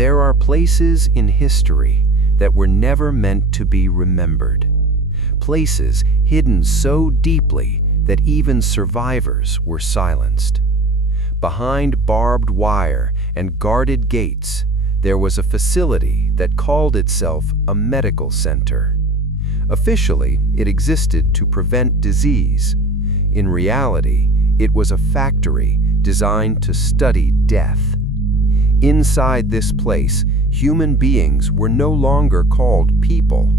There are places in history that were never meant to be remembered. Places hidden so deeply that even survivors were silenced. Behind barbed wire and guarded gates, there was a facility that called itself a medical center. Officially, it existed to prevent disease. In reality, it was a factory designed to study death. Inside this place, human beings were no longer called people.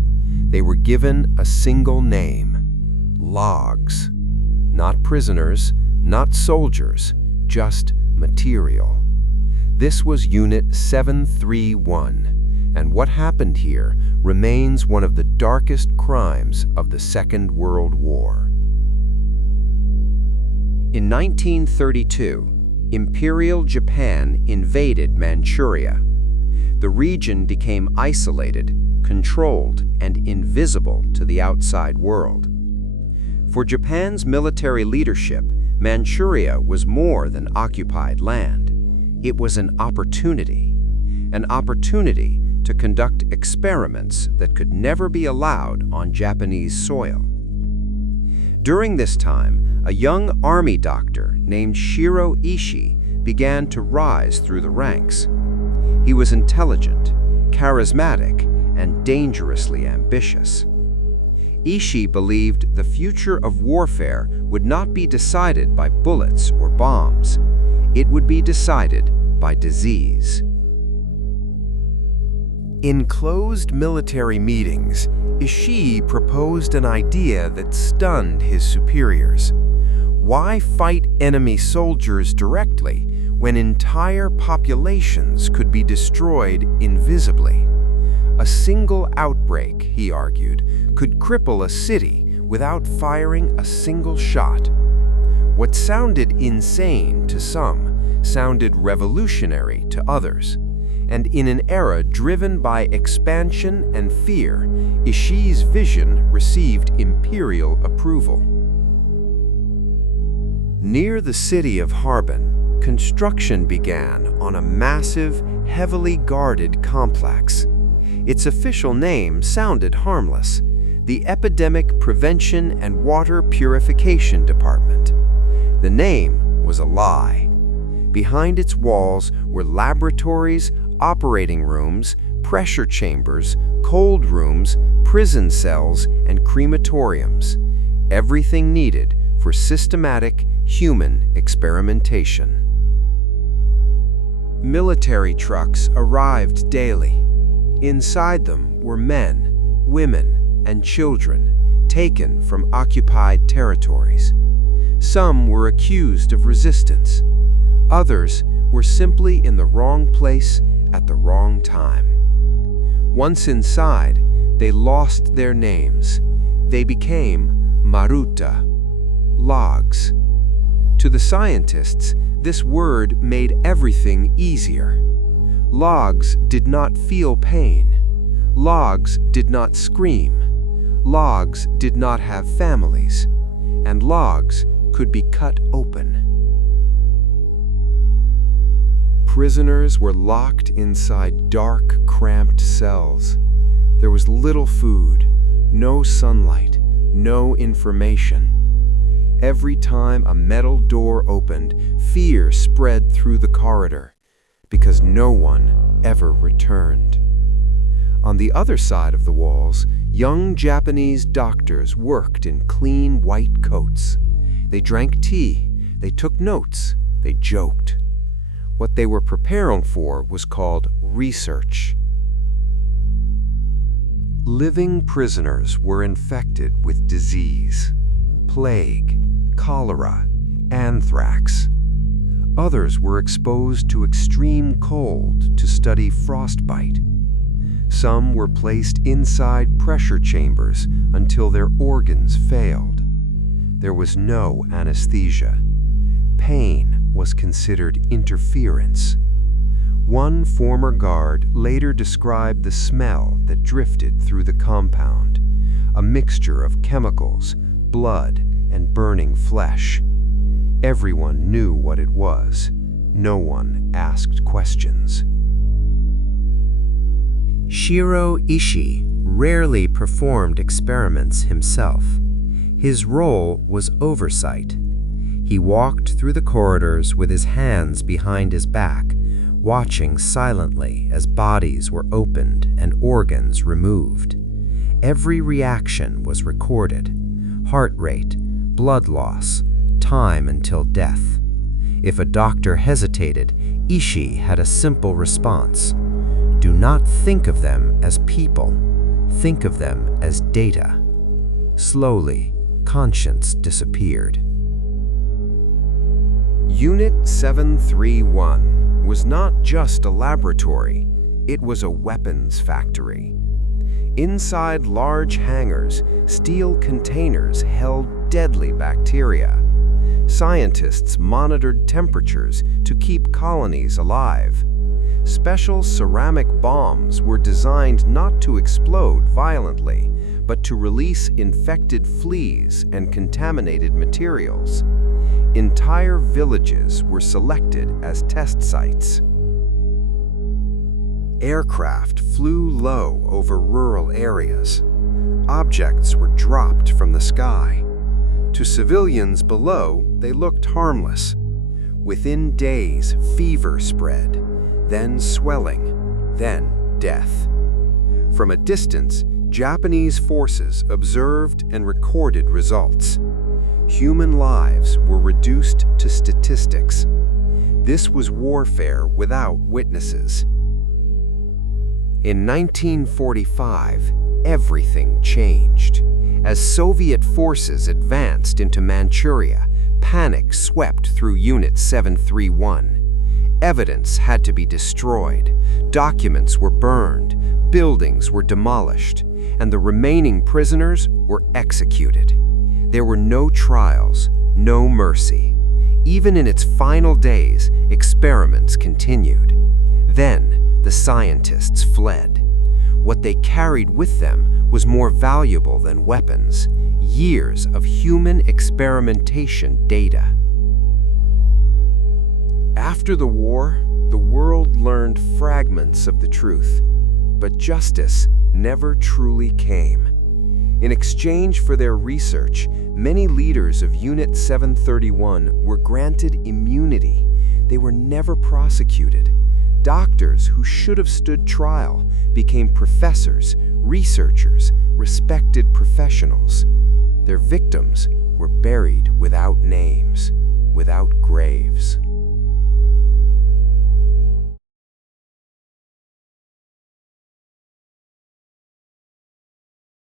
They were given a single name: logs. Not prisoners, not soldiers, just material. This was Unit 731, and what happened here remains one of the darkest crimes of the Second World War. In 1932, Imperial Japan invaded Manchuria. The region became isolated, controlled, and invisible to the outside world. For Japan's military leadership, Manchuria was more than occupied land. It was an opportunity to conduct experiments that could never be allowed on Japanese soil. During this time, a young army doctor named Shiro Ishii began to rise through the ranks. He was intelligent, charismatic, and dangerously ambitious. Ishii believed the future of warfare would not be decided by bullets or bombs. It would be decided by disease. In closed military meetings, Ishii proposed an idea that stunned his superiors. Why fight enemy soldiers directly when entire populations could be destroyed invisibly? A single outbreak, he argued, could cripple a city without firing a single shot. What sounded insane to some sounded revolutionary to others. And in an era driven by expansion and fear, Ishii's vision received imperial approval. Near the city of Harbin, construction began on a massive, heavily guarded complex. Its official name sounded harmless: the Epidemic Prevention and Water Purification Department. The name was a lie. Behind its walls were laboratories, operating rooms, pressure chambers, cold rooms, prison cells, and crematoriums. Everything needed for systematic human experimentation. Military trucks arrived daily. Inside them were men, women, and children taken from occupied territories. Some were accused of resistance. Others were simply in the wrong place at the wrong time. Once inside, they lost their names. They became maruta, logs. To the scientists, this word made everything easier. Logs did not feel pain. Logs did not scream. Logs did not have families. And logs could be cut open. Prisoners were locked inside dark, cramped cells. There was little food, no sunlight, no information. Every time a metal door opened, fear spread through the corridor, because no one ever returned. On the other side of the walls, young Japanese doctors worked in clean white coats. They drank tea, they took notes, they joked. What they were preparing for was called research. Living prisoners were infected with disease: plague, cholera, anthrax. Others were exposed to extreme cold to study frostbite. Some were placed inside pressure chambers until their organs failed. There was no anesthesia. Pain was considered interference. One former guard later described the smell that drifted through the compound, a mixture of chemicals, blood, and burning flesh. Everyone knew what it was. No one asked questions. Shiro Ishii rarely performed experiments himself. His role was oversight. He walked through the corridors with his hands behind his back, watching silently as bodies were opened and organs removed. Every reaction was recorded: heart rate, blood loss, time until death. If a doctor hesitated, Ishii had a simple response: do not think of them as people, think of them as data. Slowly, conscience disappeared. Unit 731 was not just a laboratory, it was a weapons factory. Inside large hangars, steel containers held deadly bacteria. Scientists monitored temperatures to keep colonies alive. Special ceramic bombs were designed not to explode violently, but to release infected fleas and contaminated materials. Entire villages were selected as test sites. Aircraft flew low over rural areas. Objects were dropped from the sky. To civilians below, they looked harmless. Within days, fever spread, then swelling, then death. From a distance, Japanese forces observed and recorded results. Human lives were reduced to statistics. This was warfare without witnesses. In 1945, everything changed. As Soviet forces advanced into Manchuria, panic swept through Unit 731. Evidence had to be destroyed, documents were burned, buildings were demolished, and the remaining prisoners were executed. There were no trials, no mercy. Even in its final days, experiments continued. Then, the scientists fled. What they carried with them was more valuable than weapons: years of human experimentation data. After the war, the world learned fragments of the truth, but justice never truly came. In exchange for their research, many leaders of Unit 731 were granted immunity. They were never prosecuted. Doctors who should have stood trial became professors, researchers, respected professionals. Their victims were buried without names, without graves.